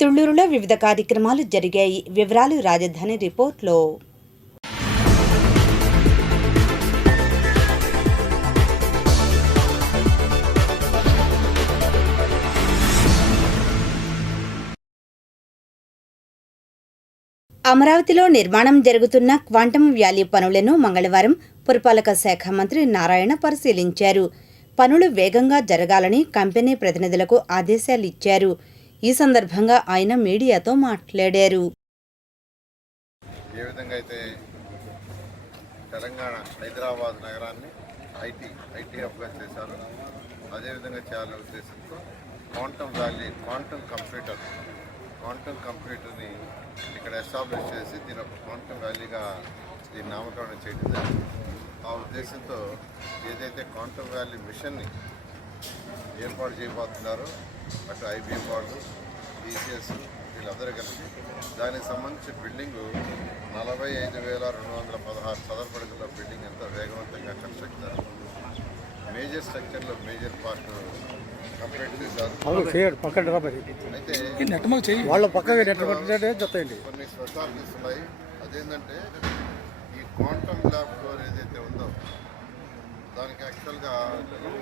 తుళ్లూరులో వివిధ కార్యక్రమాలు జరిగాయి. వివరాలు రాజధాని రిపోర్ట్లో. అమరావతిలో నిర్మాణం జరుగుతున్న క్వాంటమ్ వ్యాలీ పనులను మంగళవారం పురపాలక శాఖ మంత్రి నారాయణ పరిశీలించారు. పనులు వేగంగా జరగాలని కంపెనీ ప్రతినిధులకు ఆదేశాలు ఇచ్చారు. ఈ సందర్భంగా ఆయన మీడియాతో మాట్లాడారు. ఏ విధంగా అయితే తెలంగాణ హైదరాబాద్ నగరాన్ని ఐటీ హబ్గా చేశారు, అదేవిధంగా చేయాలనే ఉద్దేశంతో క్వాంటమ్ వ్యాలీ క్వాంటమ్ కంప్యూటర్ని ఇక్కడ ఎస్టాబ్లిష్ చేసి దీని ఒక క్వాంటమ్ వ్యాలీగా దీన్ని నామకరణం చేయడం జరిగింది. ఆ ఉద్దేశంతో ఏదైతే క్వాంటమ్ వ్యాలీ మిషన్ని ఏర్పాటు చేయబోతున్నారో అటు ఐబీఎం వాళ్ళు, టీసీఎస్ వీళ్ళందరూ కలిసి దానికి సంబంధించి బిల్డింగు 45,216 చదరపడుగుల బిల్డింగ్ ఎంతో వేగవంతంగా కన్స్ట్రక్ట్ జరుగుతుంది. మేజర్ స్ట్రక్చర్లో మేజర్ పార్ట్ కంప్లీట్ చేశారు. అయితే కొన్ని స్పెషాలిటీస్ ఉన్నాయి. అదేంటంటే ఈ క్వాంటమ్ ల్యాబ్ ఫ్లోర్ ఏదైతే ఉందో దానికి యాక్చువల్గా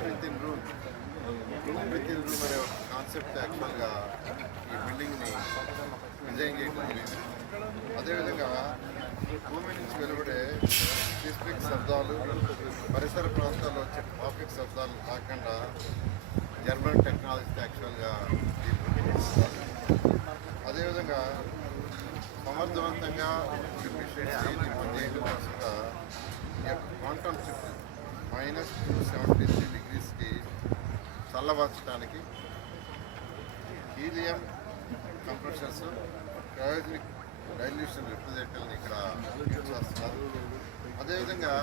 విత్ ఇన్ రూమ్ అనే ఒక కాన్సెప్ట్ యాక్చువల్గా ఈ బిల్డింగ్ని డిజైన్ చేయడం జరిగింది. అదేవిధంగా భూమి నుంచి వెలువడే స్పెసిఫిక్ శబ్దాలు పరిసర ప్రాంతాల్లో వచ్చే ట్రాఫిక్ శబ్దాలు కాకుండా జర్మన్ టెక్నాలజీతో యాక్చువల్గా అదేవిధంగా సమర్థవంతంగా ఎఫిషియన్సీని పొందేయడం కోసంగా ఈ యొక్క క్వాంటమ్ చిప్ -273 డిగ్రీస్కి చల్లబరచడానికి హీలియం కంప్రెషర్స్, క్రయోజనిక్ డైల్యూషన్ రిప్రజెంటేటివ్ని ఇక్కడ యూజ్ చేస్తున్నారు. అదేవిధంగా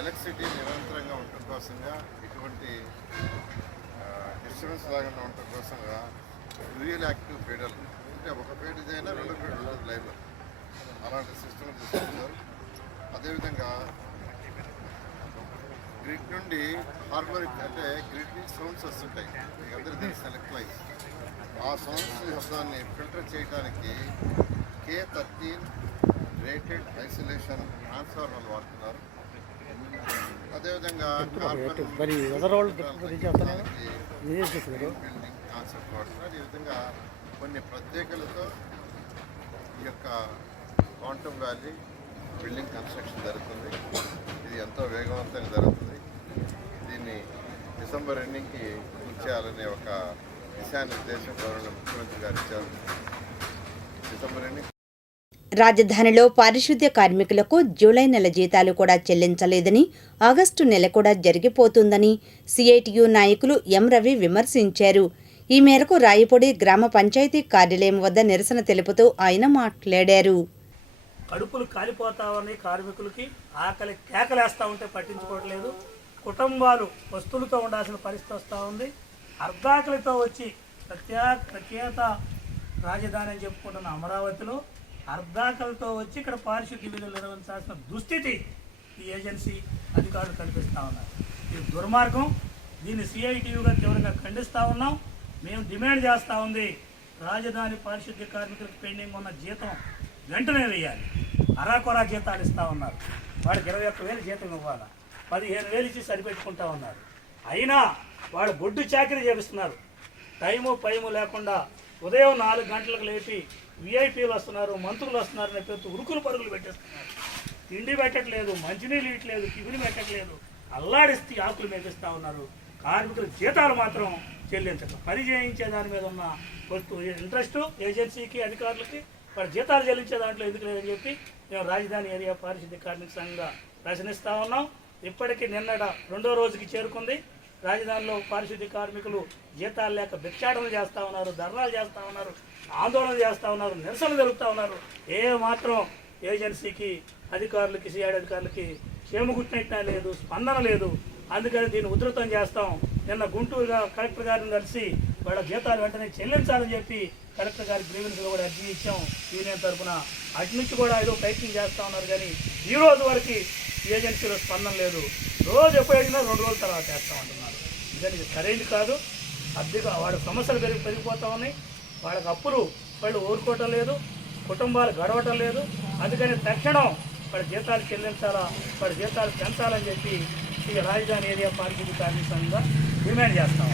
ఎలక్ట్రిసిటీ నిరంతరంగా ఉండటం కోసంగా ఇటువంటి డిస్టర్బెన్స్ లేకుండా ఉండటం కోసంగా డ్యూయల్ యాక్టివ్ ఫీడర్, అంటే ఒక ఫీడర్ అయినా 2 ఫీడర్లు లైవ్లో అలాంటి సిస్టమ్ తీసుకొచ్చారు. అదేవిధంగా గ్రిడ్ నుండి హార్మోనిక్, అంటే గ్రిడ్ నుంచి సౌండ్స్ వస్తుంటాయి, మీకు అందరూ తెలిసిన ఎలక్ట్రైజ్, ఆ సౌండ్స్ శబ్దాన్ని ఫిల్టర్ చేయడానికి K13 రేటెడ్ ఐసోలేషన్ ట్రాన్స్ఫార్మర్లు వాడుతున్నారు. అదేవిధంగా బిల్డింగ్ కాన్సెప్ట్ వాడుతున్నారు. ఈ విధంగా కొన్ని ప్రత్యేకలతో ఈ యొక్క క్వాంటమ్ వ్యాలీ బిల్డింగ్ కన్స్ట్రక్షన్ జరుగుతుంది. ఇది ఎంతో వేగవంతంగా జరుగుతుంది. దీన్ని డిసెంబర్ ఎండింగ్కి పూర్తి చేయాలనే ఒక దిశానిర్దేశం గవర్నర్ ముఖ్యమంత్రి గారు ఇచ్చారు. December ending. రాజధానిలో పారిశుద్ధ్య కార్మికులకు జూలై నెల జీతాలు కూడా చెల్లించలేదని, ఆగస్టు నెల కూడా జరిగిపోతుందని సిఐటియు నాయకులు ఎం రవి విమర్శించారు. ఈ మేరకు రాయపూడి గ్రామ పంచాయతీ కార్యాలయం వద్ద నిరసన తెలుపుతూ ఆయన మాట్లాడారు. కడుపులు కాలిపోతామని కార్మికులకి ఆకలి కేకలేస్తూ ఉంటే పట్టించుకోవట్లేదు. కుటుంబాలు వస్తువులతో ఉండాల్సిన పరిస్థితి వస్తూ ఉంది. అర్ధాకలితో వచ్చి ప్రఖ్యాత రాజధాని అని చెప్పుకుంటున్న అమరావతిలో అర్ధాకలతో వచ్చి ఇక్కడ పారిశుద్ధ్య విధులు నిర్వహించాల్సిన దుస్థితి ఈ ఏజెన్సీ అధికారులు కల్పిస్తూ ఉన్నారు. ఇది దుర్మార్గం. దీన్ని సిఐటియుగా తీవ్రంగా ఖండిస్తూ ఉన్నాం. మేము డిమాండ్ చేస్తూ ఉంది, రాజధాని పారిశుద్ధ్య కార్మికులకు పెండింగ్ ఉన్న జీతం వెంటనే వేయాలి. అరాకొరా జీతాలు ఇస్తూ ఉన్నారు. వాడికి 21,000 జీతం ఇవ్వాలి, 15,000 ఇచ్చి సరిపెట్టుకుంటా ఉన్నారు. అయినా వాళ్ళు బొడ్డు చాకరీ చేపిస్తున్నారు. టైము పైము లేకుండా ఉదయం 4 గంటలకు లేపి విఐపీలు వస్తున్నారు, మంత్రులు వస్తున్నారు అనే పేరుతో ఉరుకులు పరుగులు పెట్టేస్తున్నారు. తిండి పెట్టట్లేదు, మంచినీళ్ళు ఇవ్వట్లేదు, టిఫిన్ పెట్టట్లేదు, అల్లాడిస్తే ఆకులు మేపిస్తూ ఉన్నారు. కార్మికుల జీతాలు మాత్రం చెల్లించడం, పని చేయించే దాని మీద ఉన్న ఇంట్రెస్ట్ ఏజెన్సీకి అధికారులకి వాళ్ళ జీతాలు చెల్లించే దాంట్లో ఎందుకు లేదని చెప్పి మేము రాజధాని ఏరియా పారిశుద్ధ్య కార్మిక సంఘంగా ప్రశ్నిస్తూ ఉన్నాం. ఇప్పటికీ నిన్నట 2వ రోజుకి చేరుకుంది. రాజధానిలో పారిశుద్ధ్య కార్మికులు జీతాలు లేక భిక్షాటన చేస్తూ ఉన్నారు, ధర్నాలు చేస్తూ ఉన్నారు, ఆందోళన చేస్తూ ఉన్నారు, నిరసనలు జరుపుతూ ఉన్నారు. ఏ మాత్రం ఏజెన్సీకి అధికారులకి, సిఐడి అధికారులకి క్షేమగుట్టినట్టు లేదు, స్పందన లేదు. అందుకని దీన్ని ఉధృతం చేస్తాం. నిన్న గుంటూరుగా కలెక్టర్ గారిని కలిసి వాళ్ళ జీతాలు వెంటనే చెల్లించాలని చెప్పి కలెక్టర్ గారి గ్రీవెన్స్లో కూడా అర్జీ ఇచ్చాం యూనియన్ తరఫున. అటు నుంచి కూడా ఏదో ప్రయత్నం చేస్తూ ఉన్నారు, కానీ ఈ రోజు వరకు ఏజెన్సీలో స్పందన లేదు. రోజు ఎప్పుడైనా 2 రోజుల తర్వాత చేస్తామంటున్నారు. ఇది సరైనది కాదు. అద్దెగా వాళ్ళ సమస్యలు పెరిగిపోతూ ఉన్నాయి. వాళ్ళకి అప్పులు వాళ్ళు ఊరుకోవటం లేదు, కుటుంబాలు గడవటం లేదు. అందుకని తక్షణం వాళ్ళ జీతాలు చెల్లించాలా, వాళ్ళ జీతాలు పెంచాలని చెప్పి ఈ రాజధాని ఏరియా పారిశుద్ధ్య కార్మిక సంఘంగా డిమాండ్ చేస్తాం.